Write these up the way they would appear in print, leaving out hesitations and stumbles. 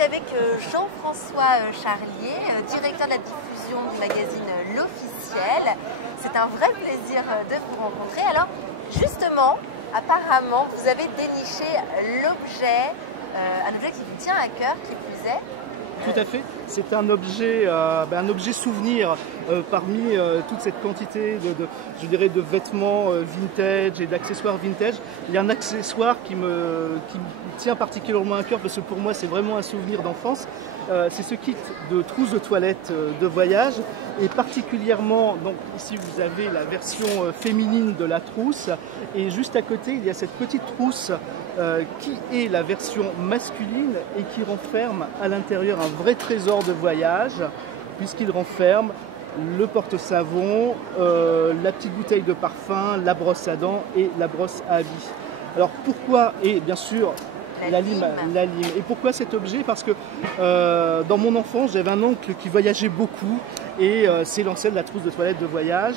suis avec Jean-François Charlier, directeur de la diffusion du magazine L'Officiel. C'est un vrai plaisir de vous rencontrer. Alors, justement, apparemment, vous avez déniché l'objet, un objet qui vous tient à cœur, qui plus est. Tout à fait, c'est un objet souvenir parmi toute cette quantité je dirais, de vêtements vintage et d'accessoires vintage. Il y a un accessoire qui me tient particulièrement à cœur parce que pour moi c'est vraiment un souvenir d'enfance. C'est ce kit de trousse de toilette de voyage et particulièrement, donc ici vous avez la version féminine de la trousse et juste à côté il y a cette petite trousse qui est la version masculine et qui renferme à l'intérieur un vrai trésor de voyage puisqu'il renferme le porte-savon, la petite bouteille de parfum, la brosse à dents et la brosse à habits. Alors pourquoi, et bien sûr la lime. Et pourquoi cet objet? Parce que dans mon enfance j'avais un oncle qui voyageait beaucoup et s'est lancé de la trousse de toilette de voyage.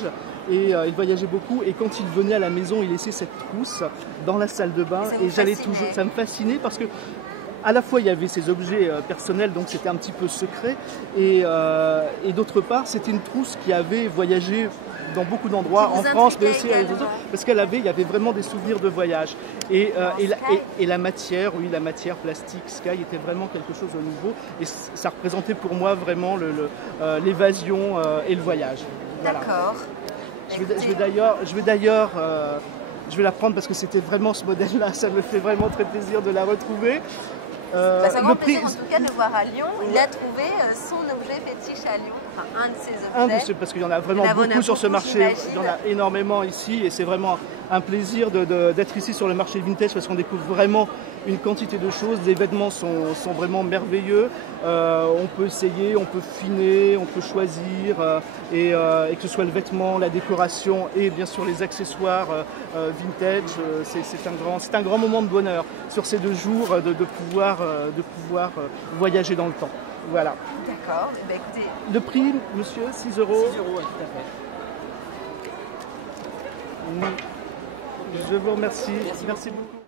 Et il voyageait beaucoup et quand il venait à la maison, il laissait cette trousse dans la salle de bain et j'allais toujours. Ça me fascinait parce que à la fois il y avait ces objets personnels, donc c'était un petit peu secret, et d'autre part c'était une trousse qui avait voyagé dans beaucoup d'endroits en France, mais aussi parce qu'il y avait vraiment des souvenirs de voyage. Et la matière, oui, la matière plastique Sky était vraiment quelque chose de nouveau et ça représentait pour moi vraiment l'évasion et le voyage. Voilà. D'accord. Je vais la prendre parce que c'était vraiment ce modèle-là, ça me fait vraiment très plaisir de la retrouver. C'est un grand plaisir en tout cas de le voir à Lyon. Il a trouvé son objet fétiche à Lyon, enfin un de ses objets. Parce qu'il y en a vraiment beaucoup sur ce marché, il y en a énormément ici et c'est vraiment un plaisir d'être ici sur le marché vintage parce qu'on découvre vraiment une quantité de choses. Les vêtements sont vraiment merveilleux, on peut essayer, on peut affiner, on peut choisir et que ce soit le vêtement, la décoration et bien sûr les accessoires vintage, c'est un grand moment de bonheur sur ces 2 jours de pouvoir voyager dans le temps. Voilà. D'accord. Eh bien, écoutez... Le prix, monsieur, 6 €. 6 €, tout à fait. Je vous remercie. Merci beaucoup.